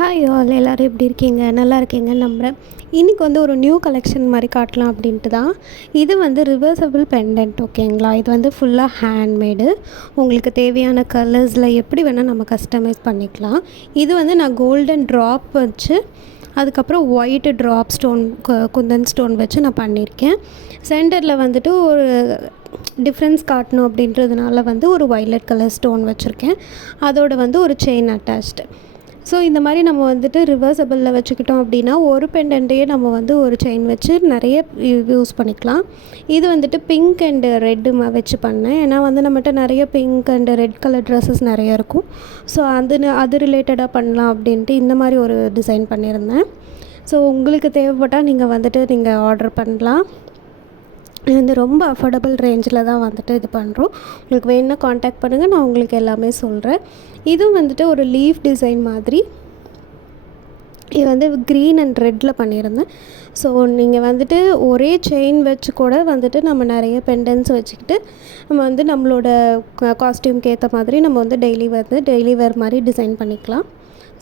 Hi all எல்லோரும் எப்படி இருக்கீங்க? நல்லா இருக்கீங்கன்னு நம்புகிறேன். இன்றைக்கி வந்து ஒரு நியூ கலெக்ஷன் மாதிரி காட்டலாம் அப்படின்ட்டு தான். இது வந்து ரிவர்சபிள் பெண்டன்ட் ஓகேங்களா. இது வந்து ஃபுல்லாக ஹேண்ட்மேடு. உங்களுக்கு தேவையான கலர்ஸில் எப்படி வேணால் நம்ம கஸ்டமைஸ் பண்ணிக்கலாம். இது வந்து நான் கோல்டன் ட்ராப் வச்சு அதுக்கப்புறம் white drop stone Kundan stone வச்சு நான் பண்ணியிருக்கேன். சென்டரில் வந்துட்டு ஒரு டிஃப்ரென்ஸ் காட்டணும் அப்படின்றதுனால வந்து ஒரு வயலட் கலர் ஸ்டோன் வச்சுருக்கேன். அதோட வந்து ஒரு செயின் அட்டாச்டு. ஸோ இந்த மாதிரி நம்ம வந்துட்டு ரிவர்சபிளில் வச்சுக்கிட்டோம் அப்படின்னா ஒரு பெண்டன்ட்டையே நம்ம வந்து ஒரு செயின் வச்சு நிறைய யூஸ் பண்ணிக்கலாம். இது வந்துட்டு பிங்க் அண்டு ரெட்டு வச்சு பண்ணேன். ஏன்னா வந்து நம்மகிட்ட நிறைய pink and red colour dresses நிறைய இருக்கும். ஸோ அது ரிலேட்டடாக பண்ணலாம் அப்படின்ட்டு இந்த மாதிரி ஒரு டிசைன் பண்ணியிருந்தேன். ஸோ உங்களுக்கு தேவைப்பட்டால் நீங்கள் ஆர்டர் பண்ணலாம். இது வந்து ரொம்ப அஃபோர்டபுள் ரேஞ்சில் தான் வந்துட்டு இது பண்ணுறோம். உங்களுக்கு வேணும்னா காண்டாக்ட் பண்ணுங்கள், நான் உங்களுக்கு எல்லாமே சொல்கிறேன். இதுவும் வந்துட்டு ஒரு லீஃப் டிசைன் மாதிரி. இது வந்து க்ரீன் அண்ட் ரெட்டில் பண்ணியிருந்தேன். ஸோ நீங்கள் வந்துட்டு ஒரே செயின் வச்சு கூட வந்துட்டு நம்ம நிறைய பெண்டன்ஸ் வச்சுக்கிட்டு நம்ம வந்து நம்மளோட காஸ்ட்யூம்க்கு ஏற்ற மாதிரி நம்ம வந்து டெய்லி வேர் மாதிரி டிசைன் பண்ணிக்கலாம்.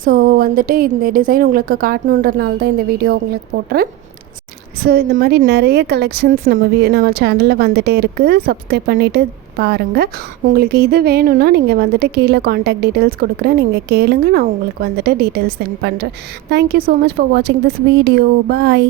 ஸோ வந்துட்டு இந்த டிசைன் உங்களுக்கு காட்டணுன்றதுனால தான் இந்த வீடியோ உங்களுக்கு போட்டுறேன். ஸோ இந்த மாதிரி நிறைய கலெக்ஷன்ஸ் நம்ம சேனலில் வந்துகிட்டே இருக்குது. சப்ஸ்கிரைப் பண்ணிவிட்டு பாருங்கள். உங்களுக்கு இது வேணும்னா நீங்கள் வந்துட்டு கீழே காண்டாக்ட் டீட்டெயில்ஸ் கொடுக்குறேன், நீங்கள் கேளுங்க. நான் உங்களுக்கு வந்துட்டு டீட்டெயில்ஸ் சென்ட் பண்ணுறேன். தேங்க்யூ ஸோ மச் ஃபார் வாட்சிங் திஸ் வீடியோ. பாய்.